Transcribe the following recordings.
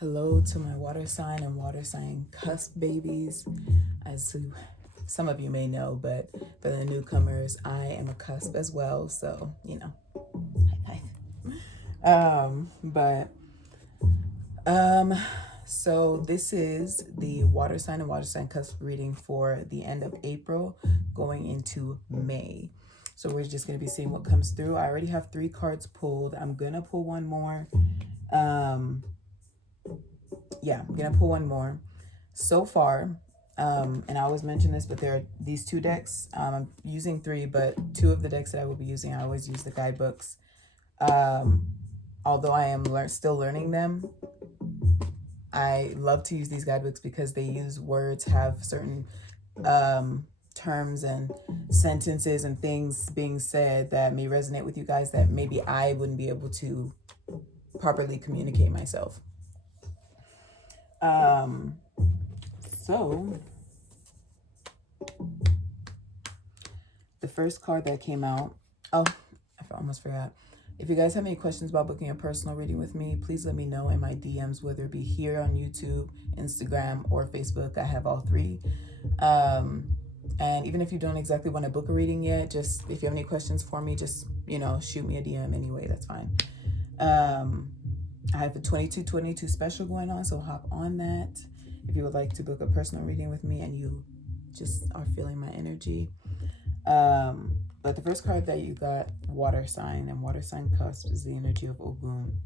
Hello to my water sign and water sign cusp babies. As some of you may know, but for the newcomers, I am a cusp as well. So, high five. So this is the water sign and water sign cusp reading for the end of April going into May. So we're just going to be seeing what comes through. I already have 3 cards pulled. I'm going to pull one more. I'm gonna pull one more. So far, and I always mention this, but there are these 2 decks. I'm using 3, but 2 of the decks that I will be using, I always use the guidebooks. Although I am still learning them, I love to use these guidebooks because they use words, have certain terms and sentences and things being said that may resonate with you guys that maybe I wouldn't be able to properly communicate myself. So the first card that came out, I almost forgot. If you guys have any questions about booking a personal reading with me, please let me know in my DMs, whether it be here on YouTube, Instagram, or Facebook. I have all 3. And even if you don't exactly want to book a reading yet, just if you have any questions for me, just, shoot me a DM anyway. That's fine. I have a 2222 special going on, so hop on that if you would like to book a personal reading with me and you just are feeling my energy. But the first card that you got, water sign and water sign cusp, is the energy of Ogun.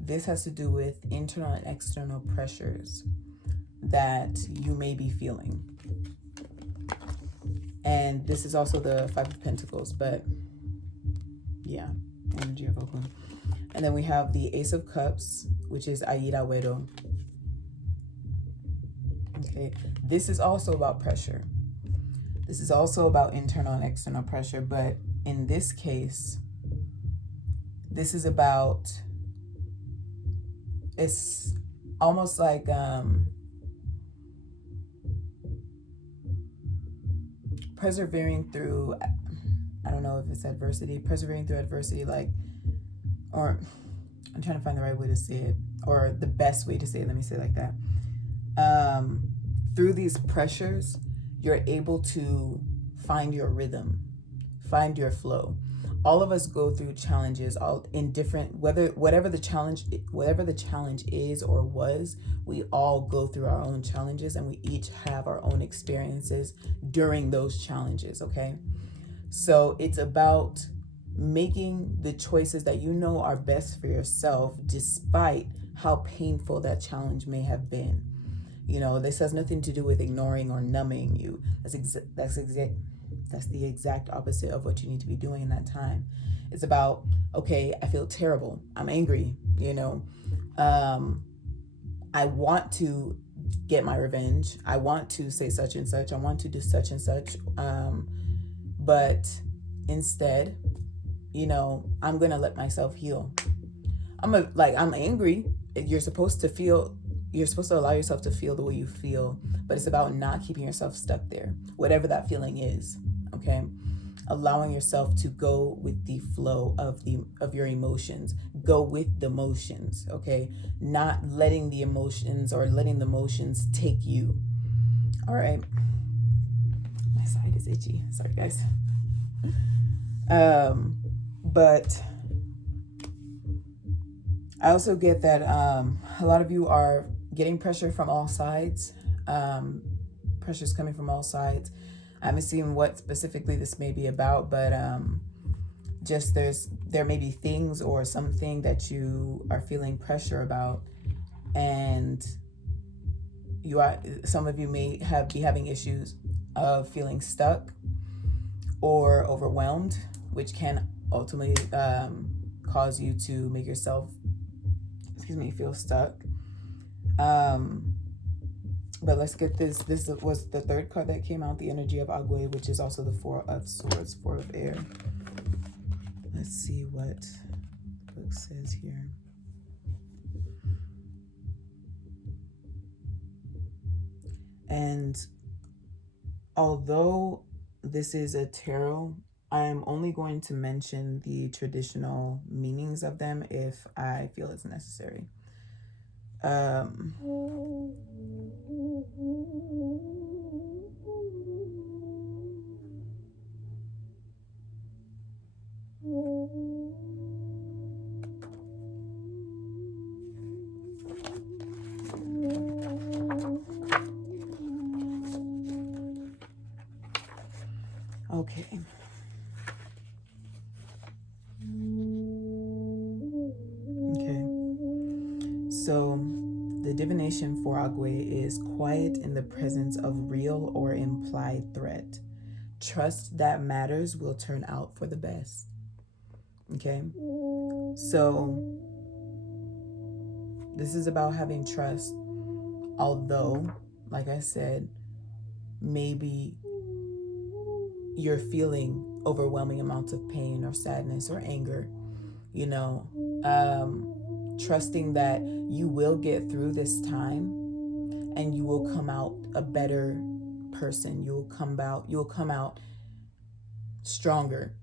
This has to do with internal and external pressures that you may be feeling. And this is also the 5 of Pentacles, but yeah, energy of Ogun. And then we have the Ace of Cups, which is Aira Wero. Okay, this is also about pressure. This is also about internal and external pressure, but in this case, this is about, it's almost like persevering through, I don't know if it's adversity, persevering through adversity, or I'm trying to find the right way to say it, or the best way to say it, let me say it like that. Through these pressures, you're able to find your rhythm, find your flow. All of us go through challenges, all in different, whatever the challenge is or was, we all go through our own challenges, and we each have our own experiences during those challenges, okay? So it's about making the choices that you know are best for yourself, despite how painful that challenge may have been. This has nothing to do with ignoring or numbing you. That's the exact opposite of what you need to be doing in that time. It's about, okay, I feel terrible. I'm angry, I want to get my revenge. I want to say such and such. I want to do such and such. But instead, I'm going to let myself heal. I'm angry. You're supposed to allow yourself to feel the way you feel, but it's about not keeping yourself stuck there, whatever that feeling is, okay? Allowing yourself to go with the flow of your emotions. Go with the motions, okay? Not letting the emotions take you. All right. My side is itchy. Sorry, guys. But I also get that a lot of you are getting pressure from all sides. Pressure's coming from all sides. I haven't seen what specifically this may be about, but just there may be things or something that you are feeling pressure about, and some of you may be having issues of feeling stuck or overwhelmed, which can ultimately cause you to make yourself feel stuck. But let's get this. This was the 3rd card that came out, the energy of Agwe, which is also the 4 of Swords, 4 of air. Let's see what the book says here. And although this is a tarot, I am only going to mention the traditional meanings of them if I feel it's necessary. Um, okay. Okay. So the divination for Agwe is quiet in the presence of real or implied threat. Trust that matters will turn out for the best. Okay. So this is about having trust, although, like I said, maybe you're feeling overwhelming amounts of pain or sadness or anger, you know, trusting that you will get through this time and you will come out a better person. You'll come out stronger.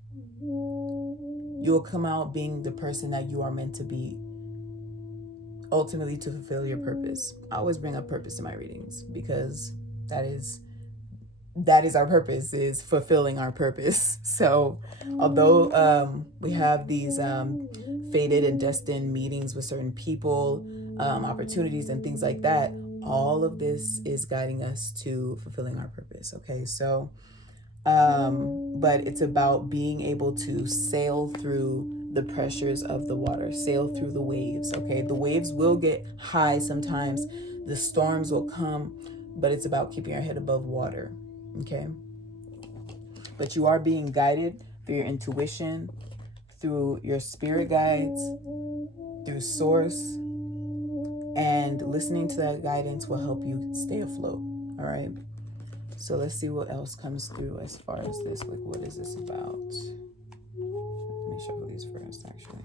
You'll come out being the person that you are meant to be, ultimately to fulfill your purpose. I always bring up purpose in my readings because that is our purpose, is fulfilling our purpose. So although we have these fated and destined meetings with certain people, opportunities and things like that, all of this is guiding us to fulfilling our purpose. Okay, so but it's about being able to sail through the pressures of the water, sail through the waves. Okay, the waves will get high sometimes, the storms will come, but it's about keeping your head above water. Okay, but you are being guided through your intuition, through your spirit guides, through source, and listening to that guidance will help you stay afloat. All right, so let's see what else comes through as far as this. Like, what is this about? Let me shuffle these first, actually.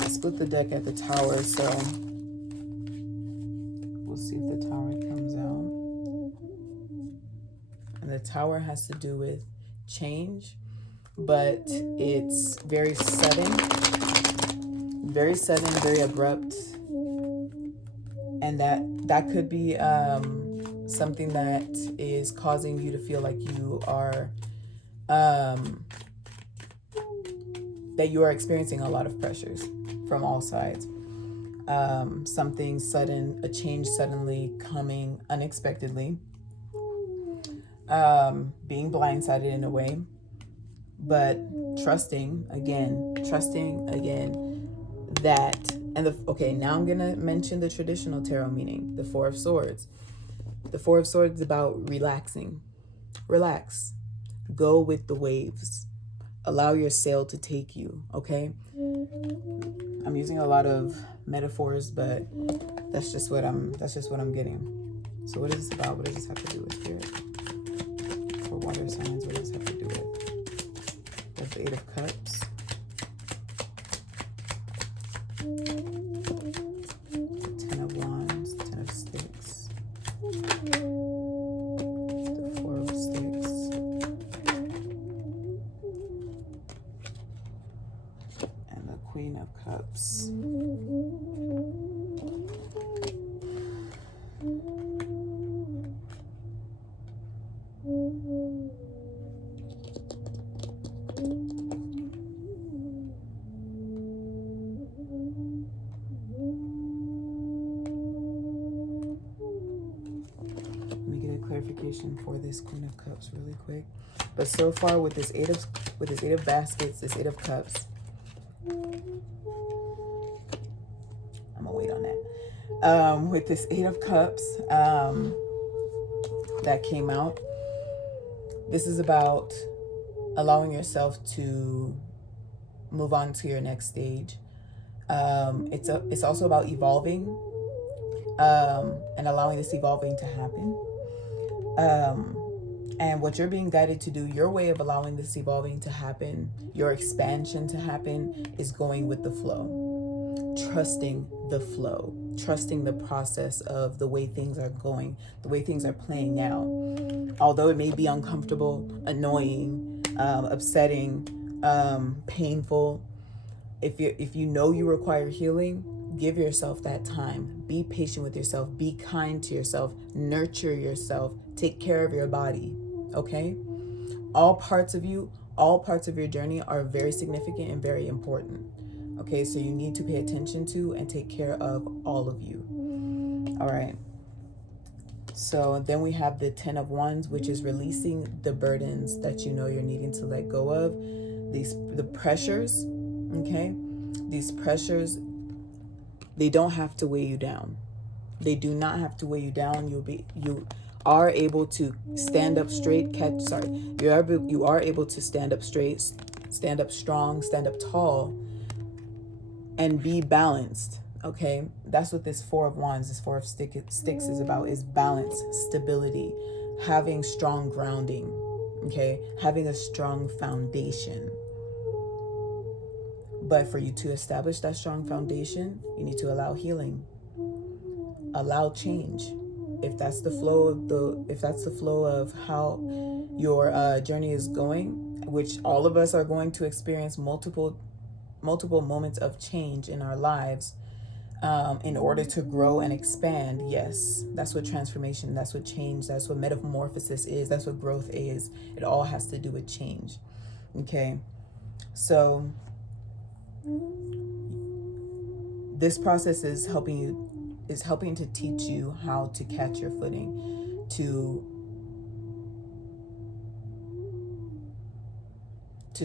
I split the deck at the tower, so we'll see if the tower comes out. And the tower has to do with change, but it's very sudden, very abrupt. And that could be something that is causing you to feel like you are that you are experiencing a lot of pressures from all sides. Something sudden, a change suddenly coming unexpectedly, being blindsided in a way, but trusting again that, and now I'm gonna mention the traditional tarot meaning, the Four of Swords. The Four of Swords is about relaxing. Relax. Go with the waves. Allow your sail to take you, okay? I'm using a lot of metaphors, but that's just what I'm getting. So what is this about? What does this have to do with spirit? For water signs, what does this have to do with? That's the Eight of Cups. Ten of Wands, Ten of Sticks. The Four of Sticks. And the Queen of Cups. For this Queen of Cups really quick. But so far with this Eight of Baskets, this Eight of Cups, I'm gonna wait on that. With this Eight of Cups that came out, this is about allowing yourself to move on to your next stage. It's also about evolving and allowing this evolving to happen. And what you're being guided to do, your way of allowing this evolving to happen, your expansion to happen, is going with the flow. Trusting the flow. Trusting the process of the way things are going, the way things are playing out. Although it may be uncomfortable, annoying, upsetting, painful, if you know you require healing, give yourself that time. Be patient with yourself. Be kind to yourself. Nurture yourself. Take care of your body. Okay? All parts of you, all parts of your journey are very significant and very important. Okay, so you need to pay attention to and take care of all of you. All right. So then we have the 10 of Wands, which is releasing the burdens that you know you're needing to let go of. The pressures, okay? These pressures, they don't have to weigh you down. They do not have to weigh you down. You are able to stand up straight, you are able to stand up straight, stand up strong, stand up tall, and be balanced. Okay, that's what this 4 of Wands, this 4 of sticks is about, is balance, stability, having strong grounding, okay, having a strong foundation. But for you to establish that strong foundation, you need to allow healing, allow change. If that's the flow of how your journey is going, which all of us are going to experience multiple moments of change in our lives, in order to grow and expand. Yes, that's what transformation, that's what change, that's what metamorphosis is, that's what growth is. It all has to do with change. Okay, so this process is helping to teach you how to catch your footing, to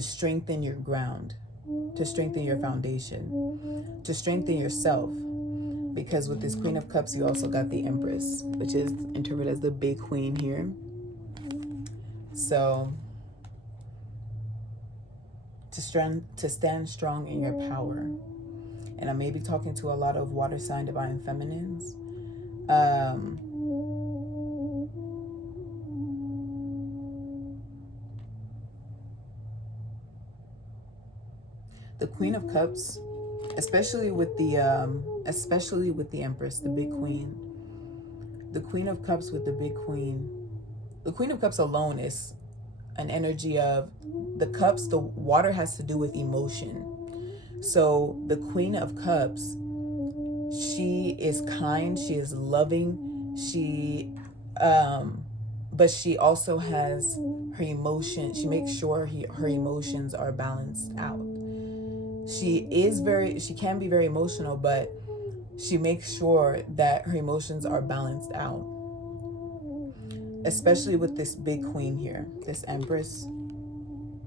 strengthen your ground, to strengthen your foundation, to strengthen yourself. Because with this Queen of Cups, you also got the Empress, which is interpreted as the big queen here. So to stand strong in your power. And I may be talking to a lot of water sign divine feminines. The Queen of Cups, especially with the Empress, the big queen. The Queen of Cups with the big queen. The Queen of Cups alone is an energy of the cups. The water has to do with emotion. So the Queen of Cups, she is kind, she is loving, but she also has her emotion. She makes sure her emotions are balanced out. She can be very emotional, but she makes sure that her emotions are balanced out. Especially with this big queen here, this Empress.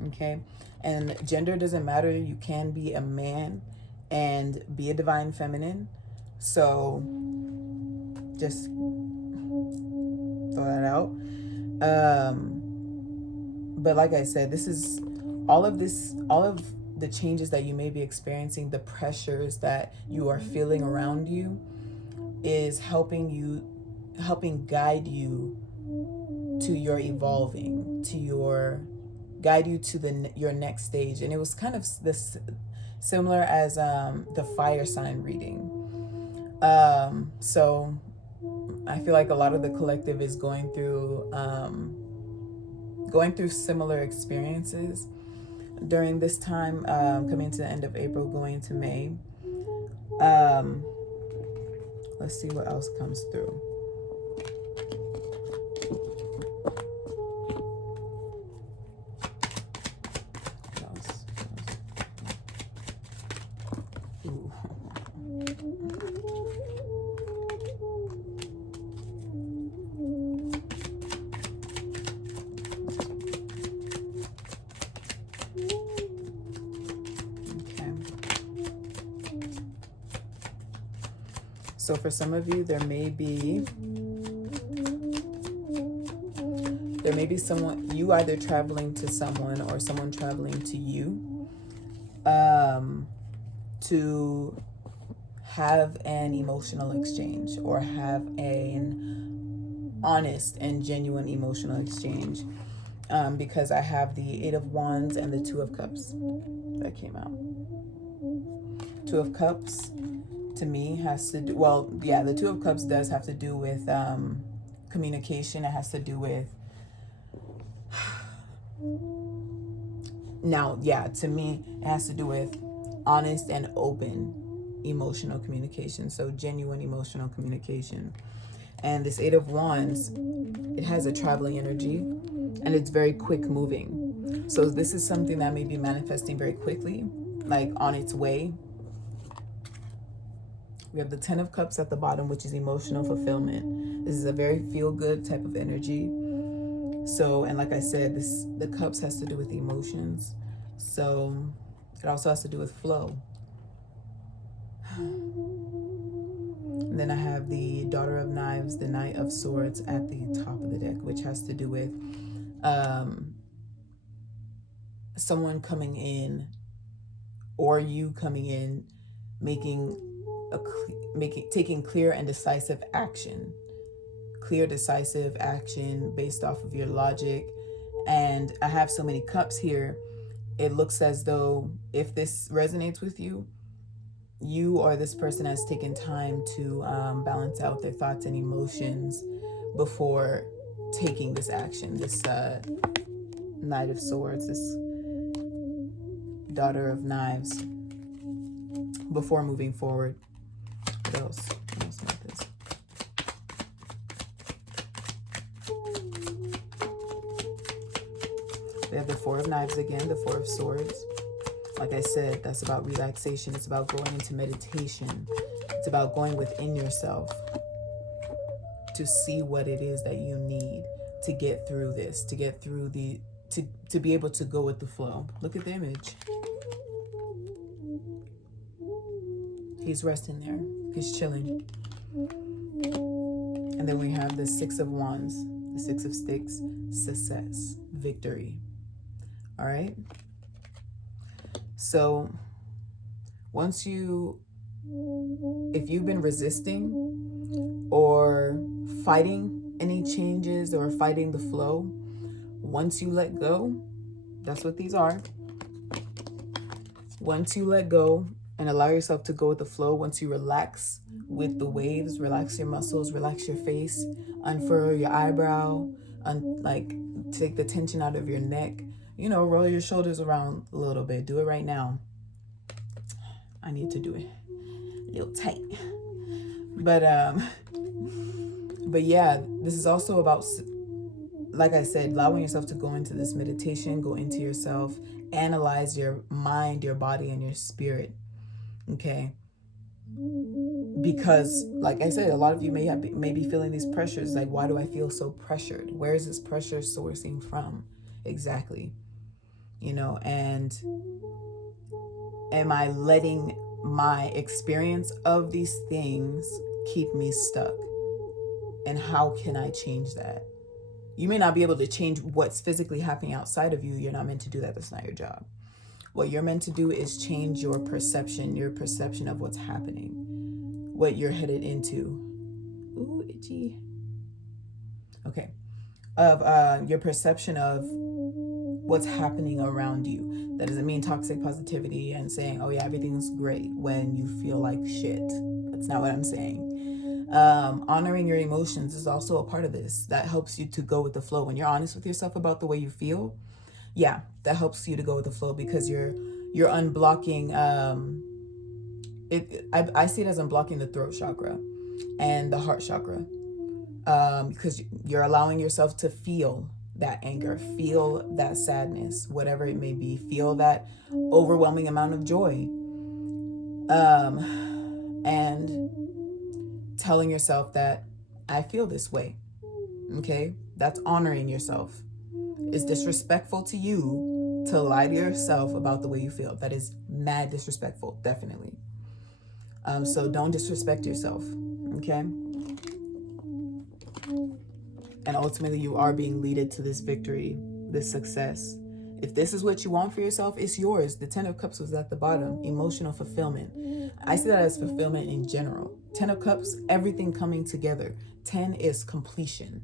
Okay, and gender doesn't matter. You can be a man and be a divine feminine. So just throw that out. But like I said, this is all of the changes that you may be experiencing, the pressures that you are feeling around you, is helping guide you to your evolving, guide you to your next stage. And it was kind of this similar as the fire sign reading. So I feel like a lot of the collective is going through similar experiences during this time, coming to the end of April, going into May. Let's see what else comes through. So for some of you, there may be someone, you either traveling to someone or someone traveling to you, to have an emotional exchange or have an honest and genuine emotional exchange. Because I have the 8 of Wands and the 2 of Cups that came out. 2 of Cups to me has to do, the 2 of Cups does have to do with communication. It has to do with, to me, it has to do with honest and open emotional communication. So genuine emotional communication. And this Eight of Wands, it has a traveling energy and it's very quick moving. So this is something that may be manifesting very quickly, like on its way. We have the Ten of Cups at the bottom, which is emotional fulfillment. This is a very feel-good type of energy. So, and like I said, the cups has to do with emotions. So it also has to do with flow. And then I have the Daughter of Knives, the Knight of Swords at the top of the deck, which has to do with someone coming in, or you coming in, taking clear and decisive action. Clear, decisive action based off of your logic. And I have so many cups here. It looks as though if this resonates with you, you or this person has taken time to balance out their thoughts and emotions before taking this action. This Knight of Swords, this Daughter of Knives, before moving forward. What else? What else about this? We have the Four of Knives again, the Four of Swords. Like I said, that's about relaxation. It's about going into meditation. It's about going within yourself to see what it is that you need to get through this, to get through to be able to go with the flow. Look at the image. He's resting there. He's chilling. And then we have the Six of Wands, the Six of Sticks, success, victory. All right. So if you've been resisting or fighting any changes or fighting the flow, once you let go, that's what these are. Once you let go and allow yourself to go with the flow, once you relax with the waves, relax your muscles, relax your face, unfurl your eyebrow, take the tension out of your neck, roll your shoulders around a little bit. Do it right now. I need to do it a little tight. But yeah, this is also about, like I said, allowing yourself to go into this meditation, go into yourself, analyze your mind, your body, and your spirit. Okay? Because, like I said, a lot of you may be feeling these pressures. Like, why do I feel so pressured? Where is this pressure sourcing from? Exactly. And am I letting my experience of these things keep me stuck? And how can I change that? You may not be able to change what's physically happening outside of you. You're not meant to do that. That's not your job. What you're meant to do is change your perception of what's happening, what you're headed into. Ooh, itchy. Okay. Of your perception of what's happening around you. That doesn't mean toxic positivity and saying, oh yeah, everything's great when you feel like shit. That's not what I'm saying. Honoring your emotions is also a part of this. That helps you to go with the flow. When you're honest with yourself about the way you feel, yeah, that helps you to go with the flow because you're unblocking. I see it as unblocking the throat chakra and the heart chakra, because you're allowing yourself to feel that anger, feel that sadness, whatever it may be, feel that overwhelming amount of joy, and telling yourself that I feel this way. Okay, that's honoring yourself. It's disrespectful to you to lie to yourself about the way you feel. That is mad disrespectful, definitely. So don't disrespect yourself, okay? And ultimately, you are being leaded to this victory, this success. If this is what you want for yourself, it's yours. The Ten of Cups was at the bottom, emotional fulfillment. I see that as fulfillment in general. Ten of Cups, everything coming together. 10 is completion,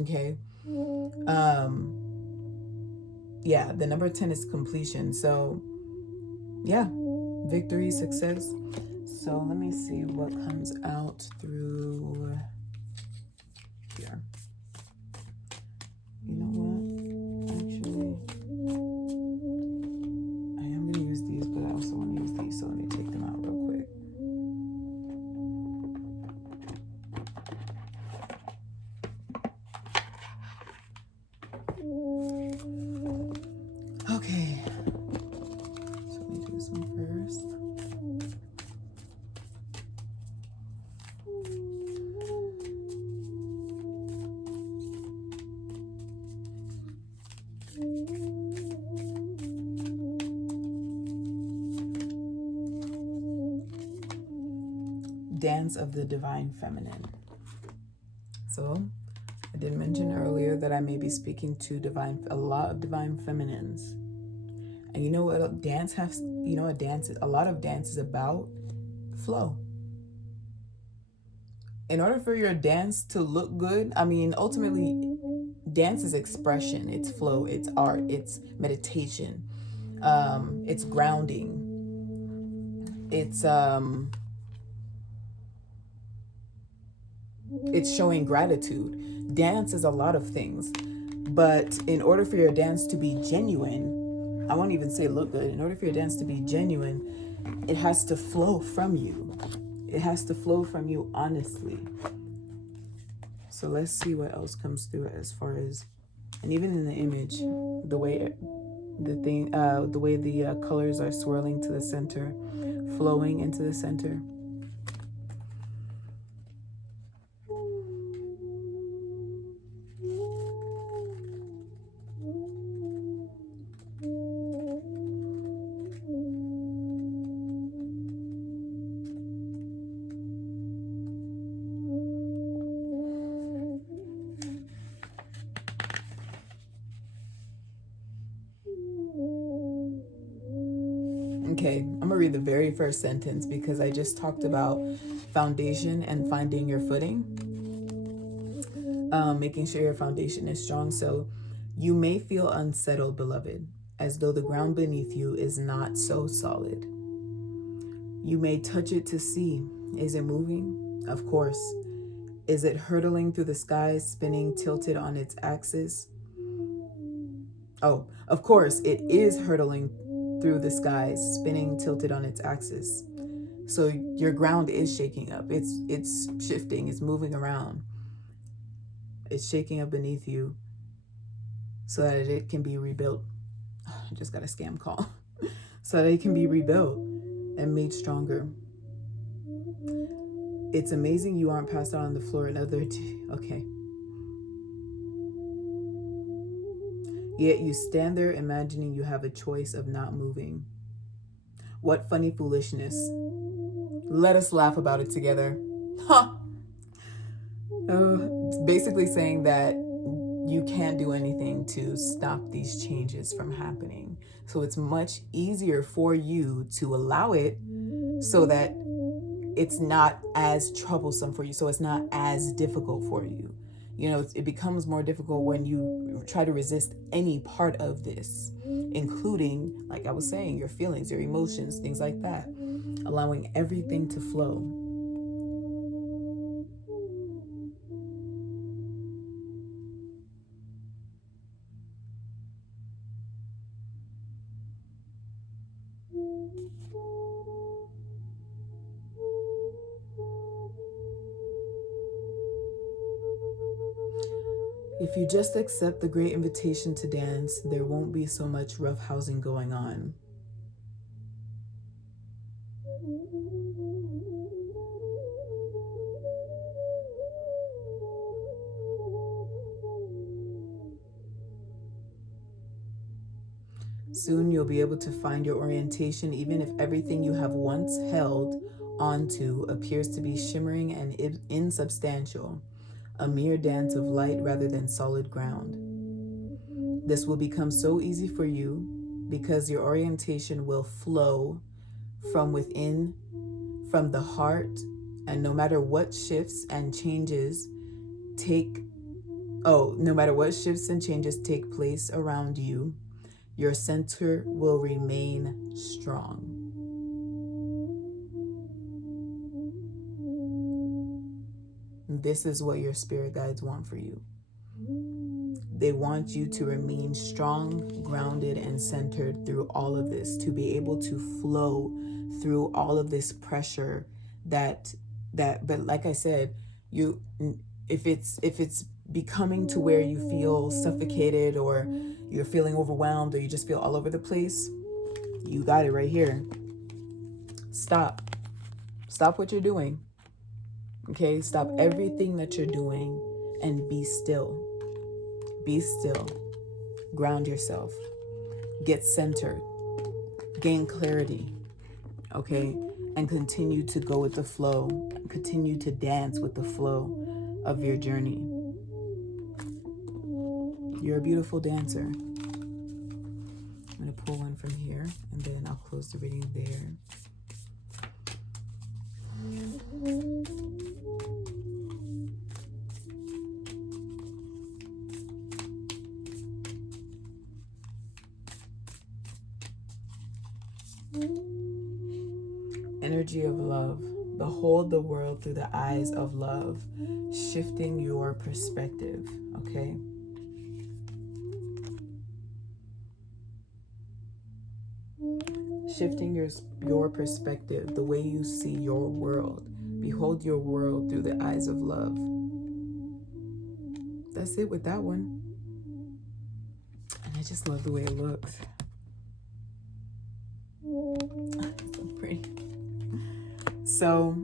okay? Yeah, the number 10 is completion. So, yeah, victory, success. So let me see what comes out through here. You know what? Actually, I am going to use these, but I also want to use these dance of the divine feminine. So I did mention earlier that I may be speaking to a lot of divine feminines. And you know what a lot of dance is about? Flow. In order for your dance to look good, I mean, ultimately, dance is expression, it's flow, it's art, it's meditation, it's grounding, it's showing gratitude. Dance is a lot of things, but in order for your dance to be genuine, I won't even say look good. In order for your dance to be genuine, it has to flow from you. It has to flow from you honestly. So let's see what else comes through as far as, and even in the image, the way the colors are swirling to the center, flowing into the center. Okay, I'm gonna read the very first sentence because I just talked about foundation and finding your footing, making sure your foundation is strong. So you may feel unsettled, beloved, as though the ground beneath you is not so solid. You may touch it to see. Is it moving? Of course. Is it hurtling through the skies, spinning, tilted on its axis? Oh, of course, it is hurtling through the skies, spinning, tilted on its axis. So your ground is shaking up. It's shifting. It's moving around. It's shaking up beneath you so that it can be rebuilt. I just got a scam call. So that it can be rebuilt and made stronger. It's amazing you aren't passed out on the floor okay. Yet you stand there imagining you have a choice of not moving. What funny foolishness. Let us laugh about it together. Huh. It's basically saying that you can't do anything to stop these changes from happening. So it's much easier for you to allow it so that it's not as troublesome for you. So it's not as difficult for you. You know, it becomes more difficult when you try to resist any part of this, including, like I was saying, your feelings, your emotions, things like that. Allowing everything to flow. If you just accept the great invitation to dance, there won't be so much roughhousing going on. Soon you'll be able to find your orientation, even if everything you have once held onto appears to be shimmering and insubstantial. A mere dance of light rather than solid ground. This will become so easy for you because your orientation will flow from within, from the heart, and no matter what shifts and changes take place around you, your center will remain strong. This is what your spirit guides want for you. They want you to remain strong, grounded, and centered through all of this, to be able to flow through all of this pressure but like I said, if it's becoming to where you feel suffocated or you're feeling overwhelmed or you just feel all over the place, you got it right here. Stop what you're doing. Okay, stop everything that you're doing and be still. Be still. Ground yourself. Get centered. Gain clarity. Okay, and continue to go with the flow, continue to dance with the flow of your journey. You're a beautiful dancer. I'm going to pull one from here, and then I'll close the reading there. Energy of love. Behold the world through the eyes of love, shifting your perspective, okay? Shifting your perspective, the way you see your world. Behold your world through the eyes of love. That's it with that one. And I just love the way it looks. So pretty. So,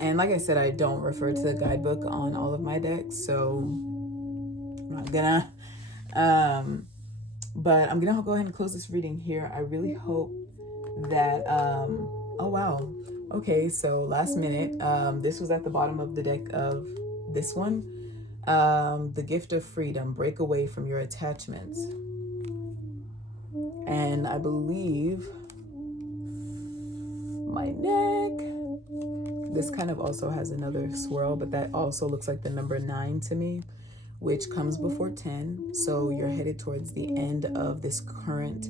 and like I said, I don't refer to the guidebook on all of my decks, so I'm not gonna. But I'm gonna go ahead and close this reading here. I really hope that, oh wow. Okay, so last minute, this was at the bottom of the deck of this one. The gift of freedom, break away from your attachments. And I believe my neck, this kind of also has another swirl, but that also looks like the number 9 to me, which comes before 10. So you're headed towards the end of this current,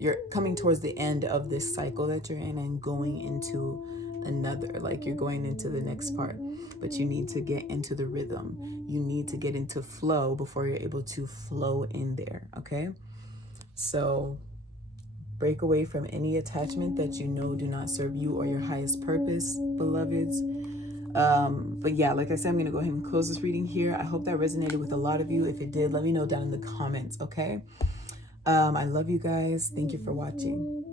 you're coming towards the end of this cycle that you're in and going into another, like you're going into the next part, but you need to get into the rhythm. You need to get into flow before you're able to flow in there, okay? So break away from any attachment that you know do not serve you or your highest purpose, beloveds. But yeah, like I said, I'm going to go ahead and close this reading here. I hope that resonated with a lot of you. If it did, let me know down in the comments, okay? I love you guys. Thank you for watching.